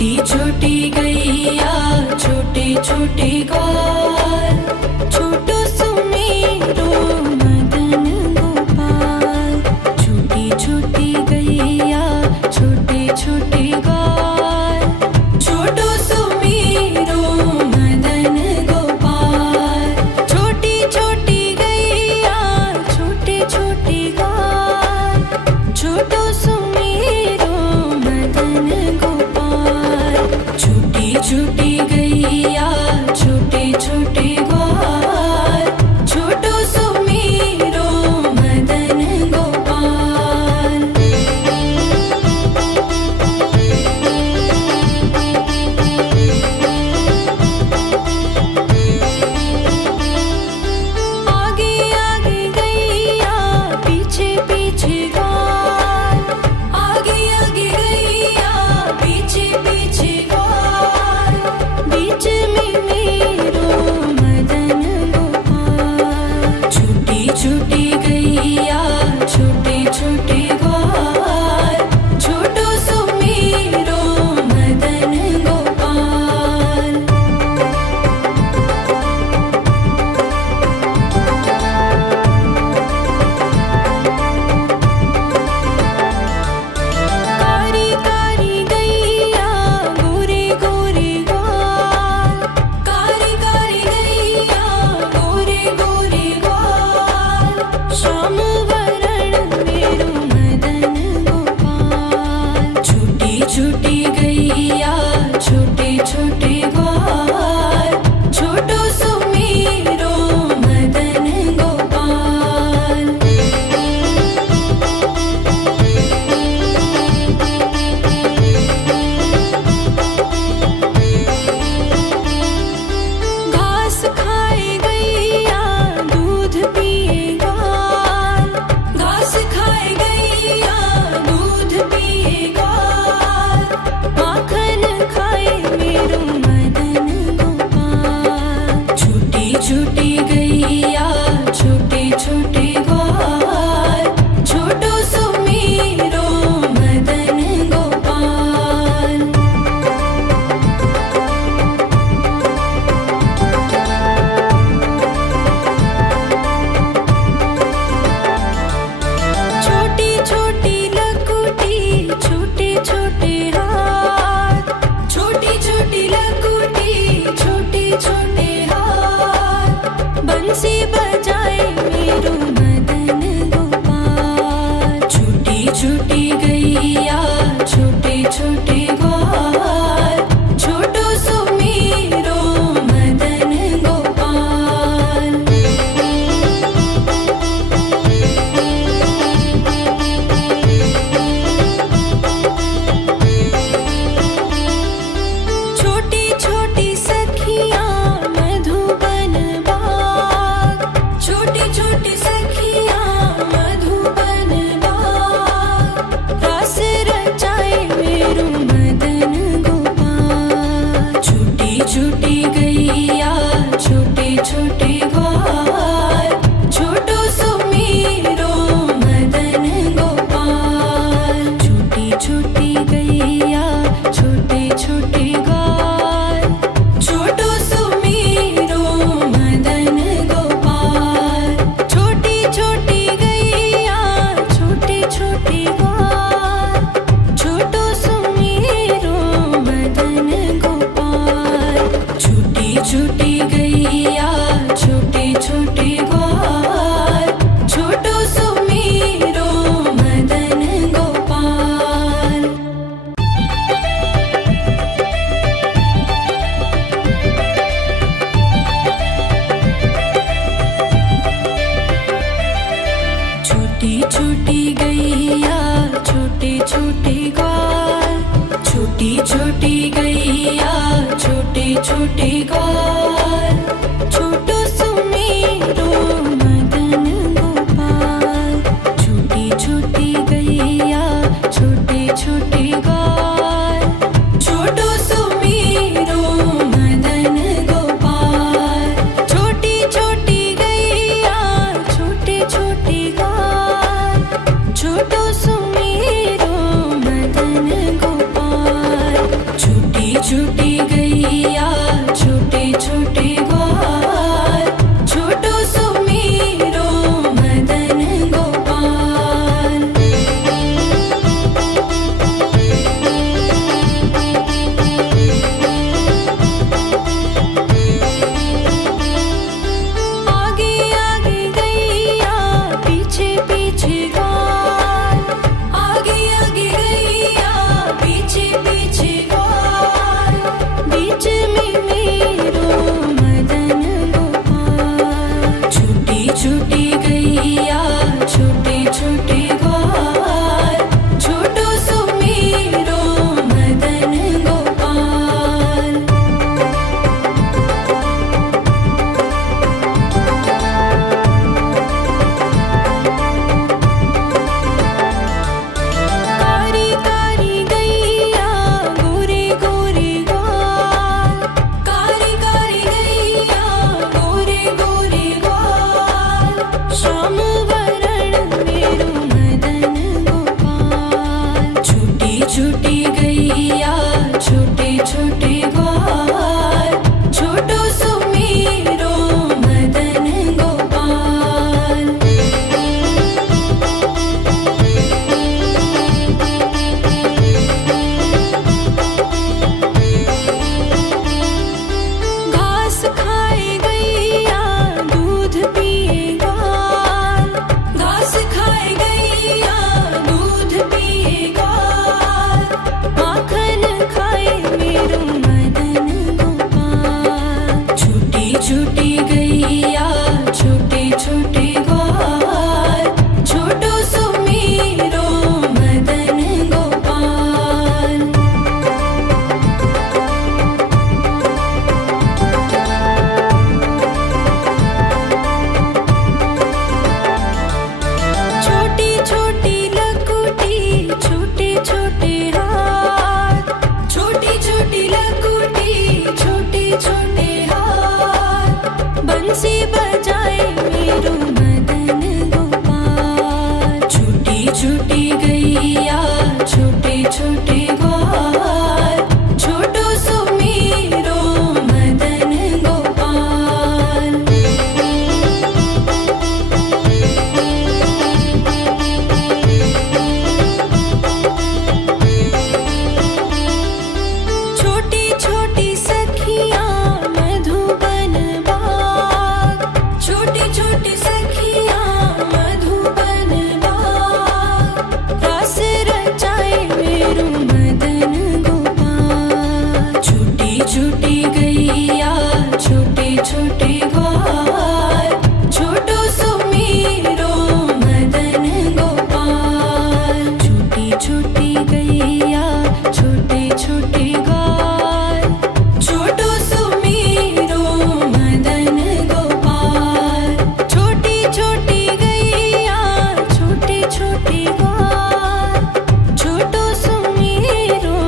छोटी छोटी गैया छोटे छोटे ग्वाल, छोटो सुमेरो मदन गोपाल। छोटी छोटी गैया छोटे छोटे ग्वाल, छोटो सुमेरो मदन गोपाल। छोटी छोटी गैया छोटे छोटे ग्वाल, छोटो सुमेरो मदन गोपाल। छोटी छोटी गैया छोटे छोटे ग्वाल, छोटो सुमेरो मदन गोपाल। आगे आगे गैया पीछे पीछे ग्वाल, आगे आगे गैया पीछे पीछे ग्वाल। बीच में मेरो मदन गोपाल। छोटी छोटी गैया छोटे छोटे ग्वाल, छोटो सुमेरो मदन गोपाल। कारी कारी गैया गोरे गोरे ग्वाल, कारी कारी गैया गोरे गोरे ग्वाल। श्याम वरण मेरो मदन गोपाल। छोटी छोटी गैया छोटे छोटे ग्वाल, छोटो सुमेरो मदन गोपाल। घास खाए गैया दूध पिए ग्वाल, घास खाए गैया दूध पिए ग्वाल। माखन खाए मेरो मदन गोपाल। छोटी छोटी गैया छोटे छोटे ग्वाल, छोटो सुमेरो मदन गोपाल। छोटी छोटी लकुटी छोटे छोटे हाथ, छोटी छोटी लकुटी छोटे छोटे हाथ। बंसी बजाए मेरो मदन गोपाल। छोटी छोटी गैया छोटे छोटे ग्वाल, छोटो सुमेरो मदन गोपाल। छोटी छोटी सखियाँ मधुबन बाग, छोटी छोटी सखियाँ मधुबन बाग। रास रचाए मेरो मदन गोपाल। छोटी छोटी गैया छोटे छोटे ग्वाल, छोटो सुमेरो मदन गोपाल। छोटी छोटी गैया छोटे छोटे ग्वाल, छोटो सुमेरो मदन गोपाल। छोटी छोटी गैया छोटे छोटे ग्वाल, छोटो सुमेरो मदन गोपाल। छोटी छोटी गैया छोटे छोटे ग्वाल, छोटो सुमेरो मदन गोपाल। छोटी छोटी गैया छोटे छोटे ग्वाल, छोटी छोटी गैया छोटे छोटे ग्वाल, छोटो सुमेरो मदन गोपाल। छोटी छोटी गैया छोटे छोटे ग्वाल, छोटो सुमेरो मदन गोपाल। छोटी छोटी गैया छोटे छोटे ग्वाल, छोटो सुमेरो मदन गोपाल। छोटी छोटी छोटी सखियाँ मधुबन बाग, छोटी छोटी सखियाँ मधुबन बाग, रास रचाए मेरू मदन गोपाल। छोटी छोटी गैया छोटे छोटे ग्वाल, छोटो सुमीरो मदन गोपाल। छोटी छोटी गैया छोटे छोटे ग्वाल, छोटो सुमीरो मदन गोपाल। छोटी छोटी गैया छोटे छोटे ग्वाल, छोटो सुमीरो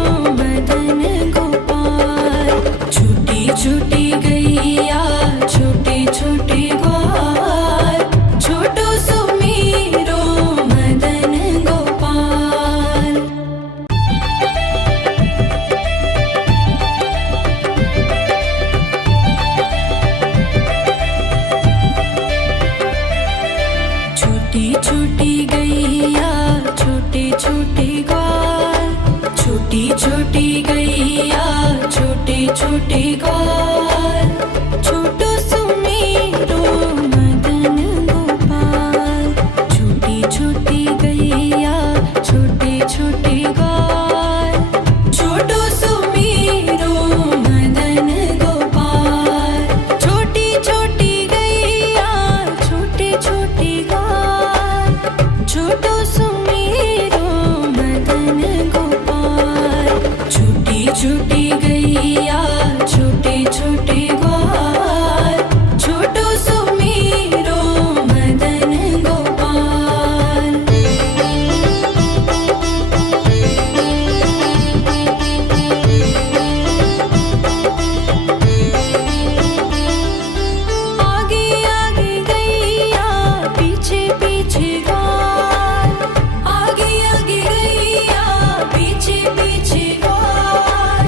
मदन गोपाल। छोटी छोटी गैया छोटे छोटे ग्वाल, छोटो सुमीरो मदन गोपाल। छोटी छोटी गैया छोटे छोटे ग्वाल, छोटी छोटी गैया छोटे छोटे ग्वाल, छोटो सुमीरो मदन गोपाल। छोटी छोटी गैया छोटे छोटे ग्वाल, छोटो सुमीरो मदन गोपाल। छोटी छोटी गैया छोटे छोटे ग्वाल, छोटो सुमीरो मदन गोपाल। छोटी छोटी गैया छोटे छोटे ग्वाल, छोटो सुमीरो मदन गोपाल। आगे आगे गैया पीछे पीछे ग्वाल, आगे आगे गैया पीछे पीछे ग्वाल,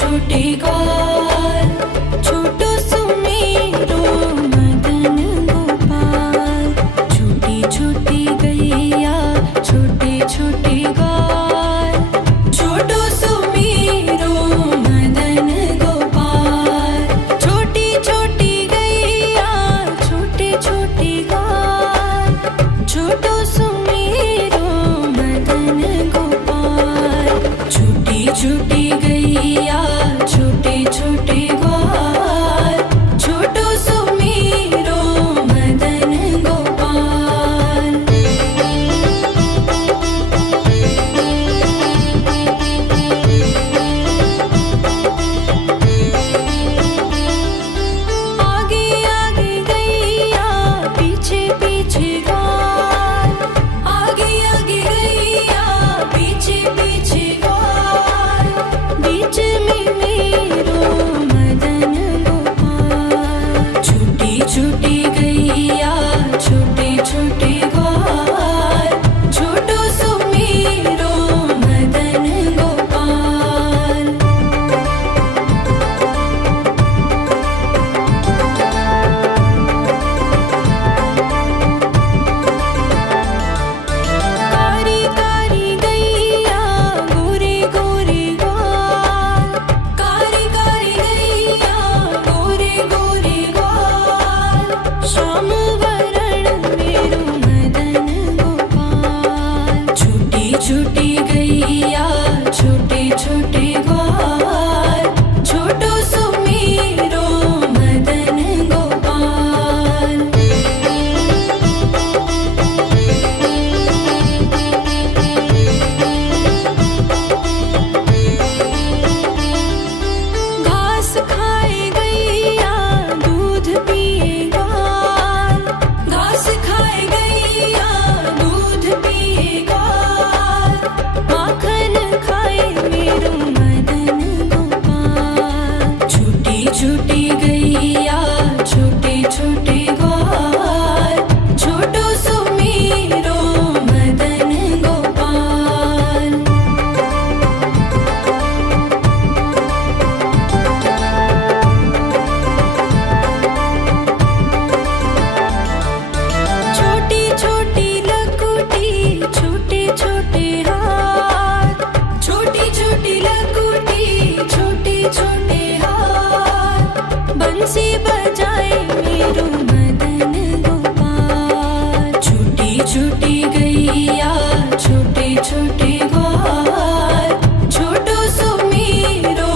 छोटे ग्वाल, छोटो सुमेरो मदन गोपाल। छोटी छोटी गैया छोटे छोटे ग्वाल, छोटो सुमेरो मदन गोपाल। छोटी छोटी गैया छोटे छोटे ग्वाल, छोटो सुमेरो मदन गोपाल। छोटी छोटी गैया छोटे छोटे ग्वाल, छोटो सुमेरो मदन गोपाल। आगे आगे गैया पीछे पीछे ग्वाल, आगे आगे गैया पीछे पीछे ग्वाल। बीच में मेरो मदन गोपाल। छोटी छोटी गैया छोटे छोटे ग्वाल, छोटो सुमेरो मदन गोपाल। कारी कारी गैया गोरे गोरे ग्वाल, कारी कारी गैया गोरे गोरे ग्वाल। श्याम वरण मेरो मदन गोपाल। छोटी छोटी गैया छोटे छोटे ग्वाल, छोटो सुमेरो मदन गोपाल। घास खाए गैया दूध पिए ग्वाल, घास खाए गैया दूध पिए ग्वाल। माखन खाए मेरो मदन गोपाल। छोटी छोटी गैया छोटे छोटे ग्वाल, छोटो सुमेरो मदन गोपाल। छोटी छोटी लकुटी छोटे छोटे हाथ, छोटी छोटी लकुटी छोटे छोटे हाथ। बंसी बजाए मेरो मदन गोपाल। छोटी छोटी गैया छोटे छोटे ग्वाल, छोटो सुमेरो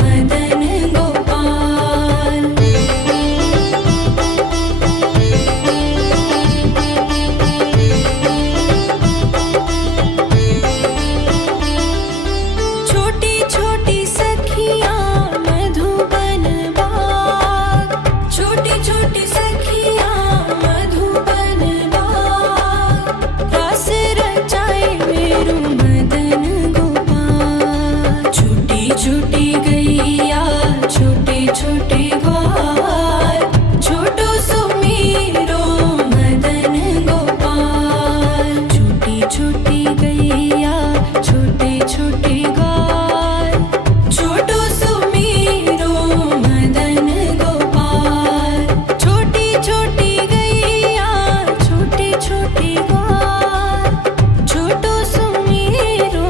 मदन गोपाल। छोटी छोटी सखियाँ मधुबन बाग, छोटी छोटी सखियाँ मधुबन बाग। रास रचाए मेरो मदन गोपाल। छोटी छोटी गैया छोटे छोटे ग्वाल, छोटो सुमेरो मदन गोपाल। छोटी छोटी गैया छोटे छोटे ग्वाल, छोटो सुमेरो मदन गोपाल। छोटी छोटी गैया छोटे छोटे ग्वाल, छोटो सुमेरो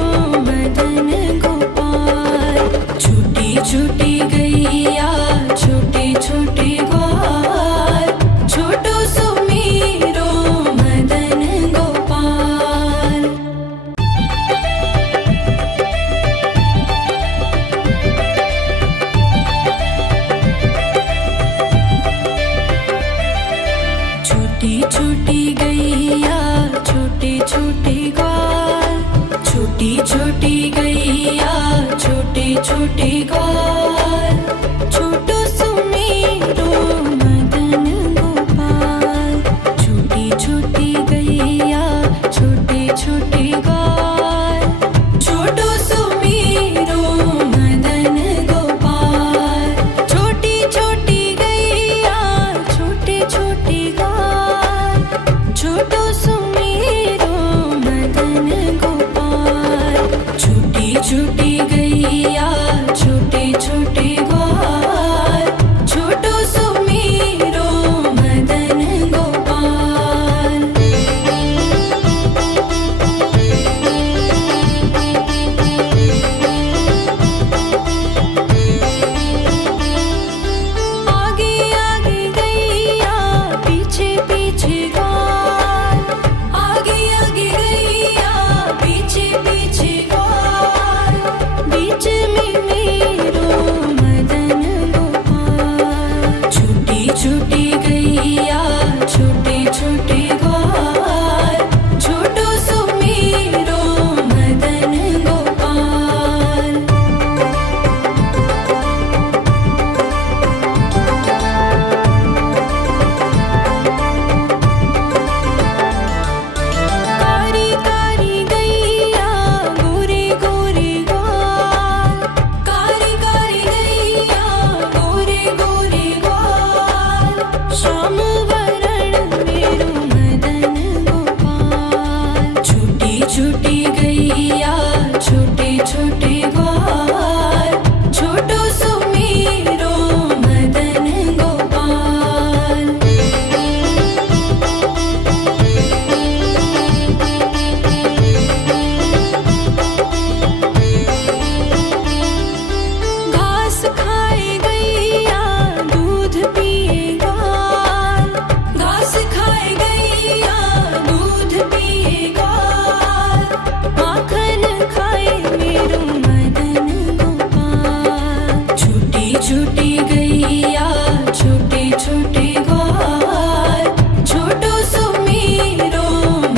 मदन गोपाल। छोटी छोटी गैया छोटे छोटे ग्वाल, छोटो सुमेरो मदन गोपाल। छोटी छोटी गैया छोटे छोटे ग्वाल, छोटी छोटी गैया छोटे छोटे ग्वाल, छोटो सुमेरो मदन गोपाल। छोटी छोटी गैया छोटे छोटे ग्वाल, छोटो सुमेरो मदन गोपाल। छोटी छोटी गैया छोटे छोटे ग्वाल, छोटो सुमेरो मदन गोपाल। छोटी छोटी गैया छोटे छोटी गैया छोटे छोटे ग्वाल, छोटो सुमेरो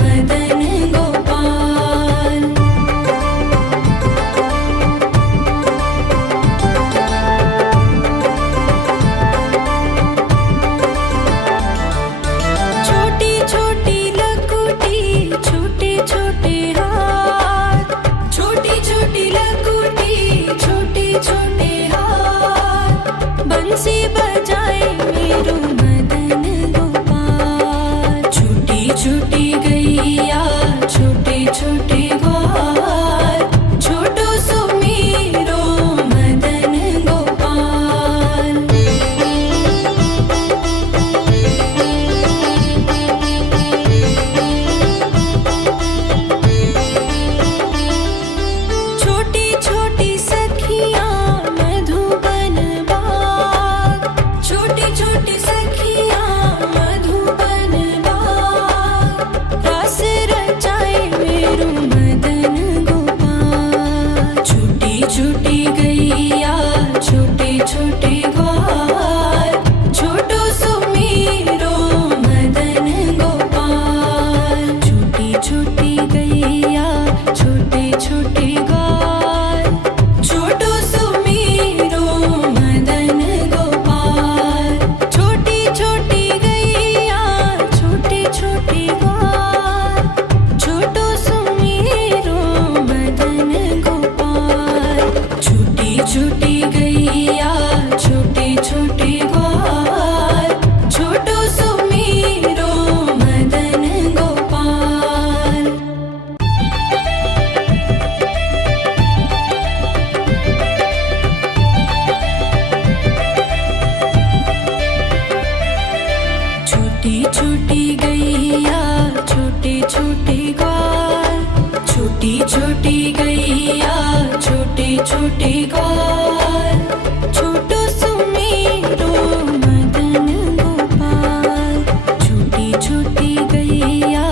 मदन गोपाल। छोटी छोटी लकुटी छोटे छोटे हाथ, छोटी छोटी लकुटी छोटे छोटे हाथ, बंसी बजाए मेरो मदन गोपाल। छोटी छोटी गैया छोटे छोटे ग्वाल, छोटो सुमेरो मदन गोपाल। छोटी छोटी सखियाँ मधुबन बाग, छोटी छोटी सखियाँ मधुबन बाग, रास रचाए मेरो मदन गोपाल। छोटी छोटी गैया छोटे छोटे ग्वाल, छोटो सुमेरो मदन गोपाल। छोटी छोटी गैया छोटे छोटे ग्वाल, छोटो सुमेरो मदन गोपाल। छोटी छोटी गैया छोटे छोटे ग्वाल, छोटो सुमेरो मदन गोपाल। छोटी छोटी गैया छोटे छोटे ग्वाल, छोटो सुमेरो मदन गोपाल। छोटी छोटी गैया छोटे छोटे ग्वाल, छोटी छोटी गैया छोटे छोटे ग्वाल, छोटो सुमेरो मदन गोपाल। छोटी छोटी गैया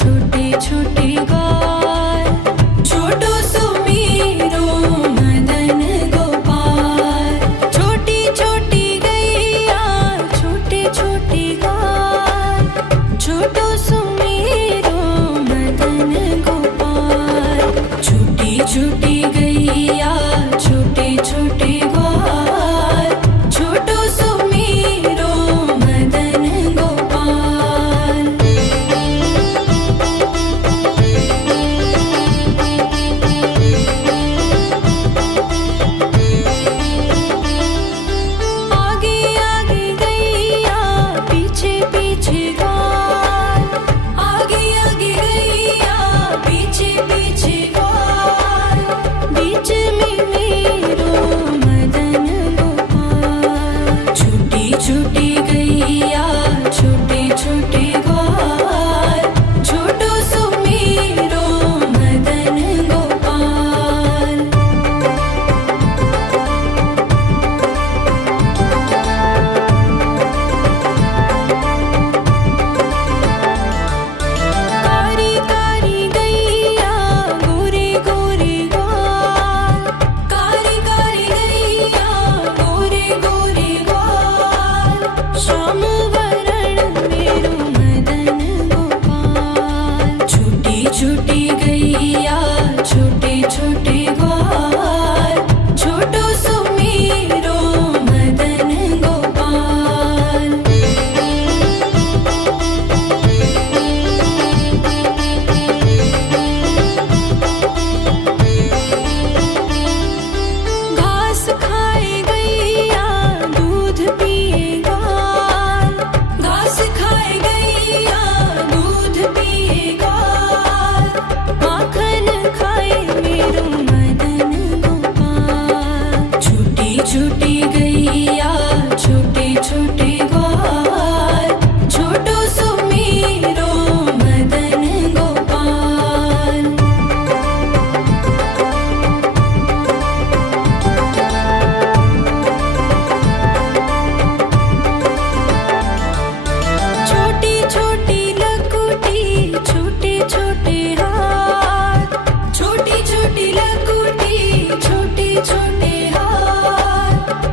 छोटे छोटे ग्वाल, छोटो सुमेरो मदन गोपाल। छोटी छोटी गैया छोटे छोटे ग्वाल, छोटो सुमेरो मदन गोपाल। छोटी छोटी गैया छोटे छोटे ग्वाल, छोटो सुमेरो मदन गोपाल। आगे आगे गैया पीछे पीछे ग्वाल, आगे आगे गैया पीछे पीछे ग्वाल, बीच में मेरो मदन गोपाल। छोटी छोटी गैया छोटे छोटे ग्वाल, छोटो सुमेरो मदन गोपाल। कारी कारी गैया गोरे गोरे ग्वाल, कारी कारी गैया गोरे गोरे ग्वाल, श्याम वरण मेरो मदन गोपाल। छोटी छोटी गैया छोटे छोटे ग्वाल, छोटो सुमेरो मदन गोपाल। घास खाए गैया दूध पिए ग्वाल, घास खाए गैया दूध पिए ग्वाल, माखन खाए मेरो मदन गोपाल। छोटी छोटी गैया छोटे छोटे ग्वाल, छोटो सुमेरो मदन गोपाल। छोटी छोटी लकुटी छोटे छोटे हाथ, छोटी छोटी लकुटी छोटे छोटे हाथ,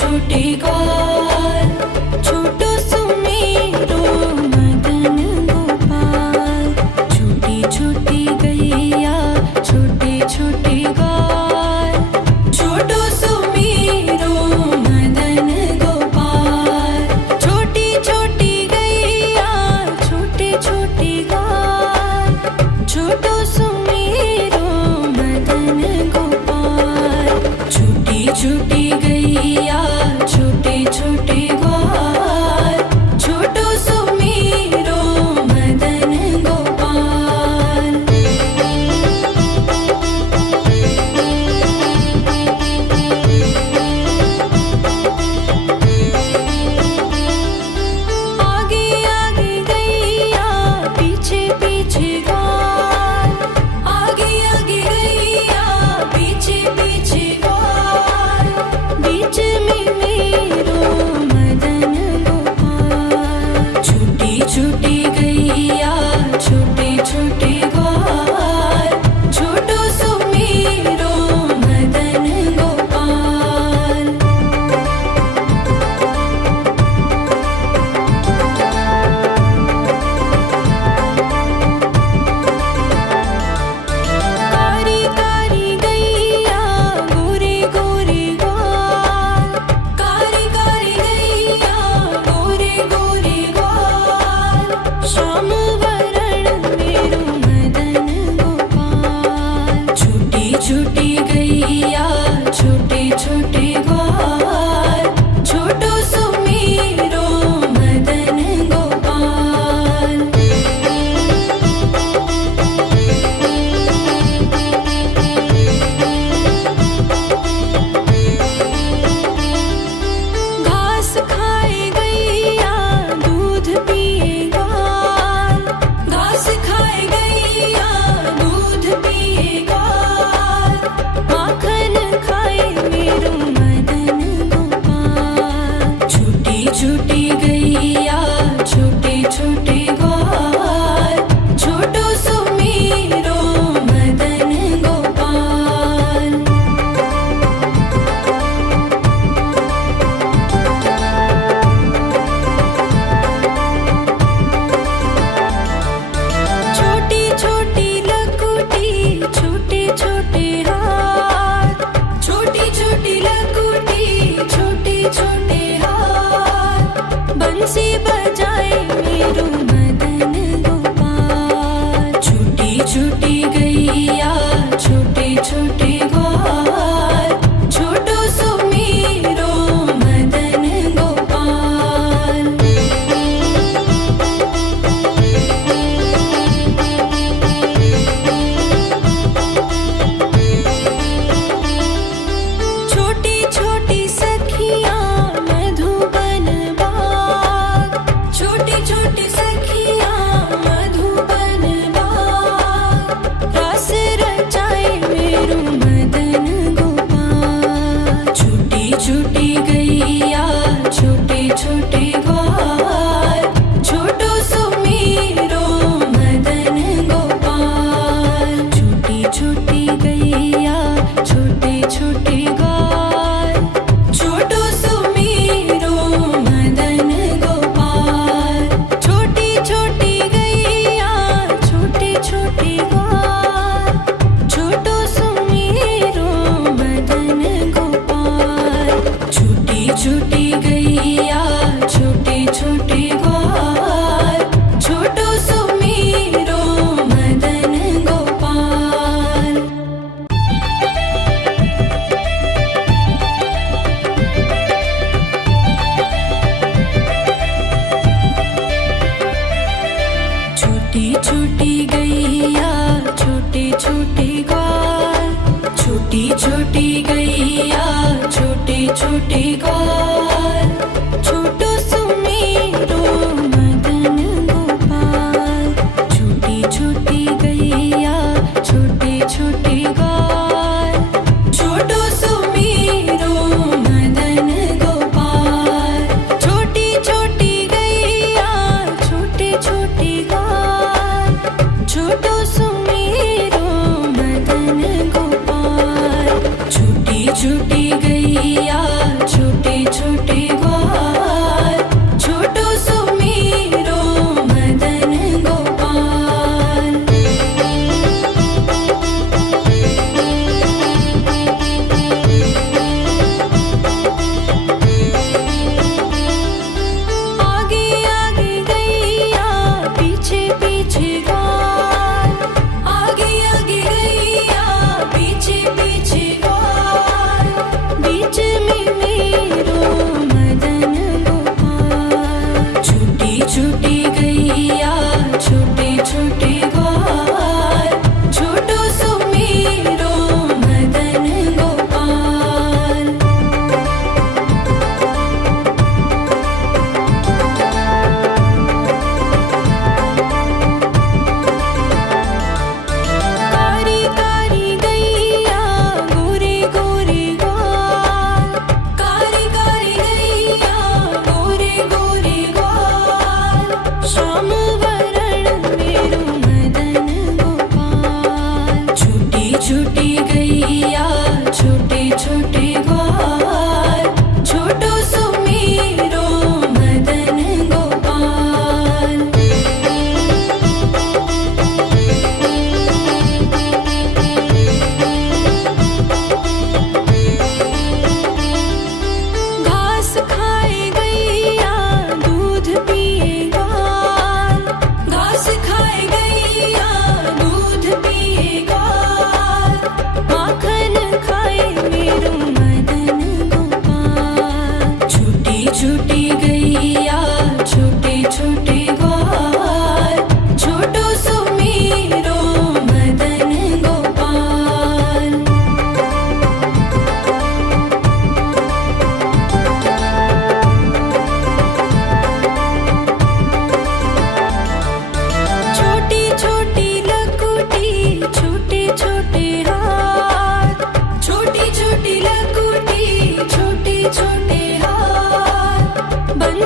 छोटे ग्वाल, छोटो सुमेरो मदन गोपाल। छोटी छोटी गैया छोटे छोटे ग्वाल, छोटो सुमेरो मदन गोपाल। छोटी छोटी गैया छोटे छोटे ग्वाल, छोटो सुमेरो मदन गोपाल। छोटी छोटी गैया छोटे छोटे ग्वाल, छोटो सुमेरो मदन गोपाल। आगे आगे गैया पीछे पीछे ग्वाल, आगे आगे गैया पीछे पीछे ग्वाल। बीच में मेरो मदन गोपाल। छोटी छोटी गैया छोटे छोटे ग्वाल, छोटो सुमेरो मदन गोपाल। कारी कारी गैया गोरे गोरे ग्वाल, कारी कारी गैया गोरे गोरे ग्वाल। श्याम वरण मेरो मदन गोपाल। छोटी छोटी गैया छोटे छोटे ग्वाल, छोटो सुमेरो मदन गोपाल। घास खाए गैया दूध पिए ग्वाल, घास खाए गैया दूध पिए ग्वाल। माखन खाए मेरो मदन गोपाल। छोटी छोटी गैया छोटे छोटे ग्वाल, छोटो सुमेरो मदन गोपाल। छोटी छोटी लकुटी छोटे छोटे हाथ, छोटी छोटी लकुटी छोटे छोटे हाथ। बंसी बजाए मेरो मदन गोपाल। छोटी छोटी गैया छोटे छोटे ग्वाल, छोटो सुमेरो मदन गोपाल। छोटी छोटी सखियाँ मधुबन बाग, छोटी छोटी सखियाँ मधुबन बाग। रास रचाए मेरो मदन गोपाल। छोटी छोटी गैया छोटे छोटे ग्वाल, छोटो सुमेरो मदन गोपाल। छोटी छोटी गैया छोटे छोटे ग्वाल, छोटो सुमेरो मदन गोपाल। छोटी छोटी गैया छोटे छोटे ग्वाल, छोटो सुमेरो मदन गोपाल। छोटी छोटी गैया छोटे छोटे ग्वाल, छोटो सुमेरो मदन गोपाल। छोटी छोटी गैया छोटे छोटे ग्वाल, छोटी छोटी गैया छोटे छोटे ग्वाल, छोटो सुमेरो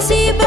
सी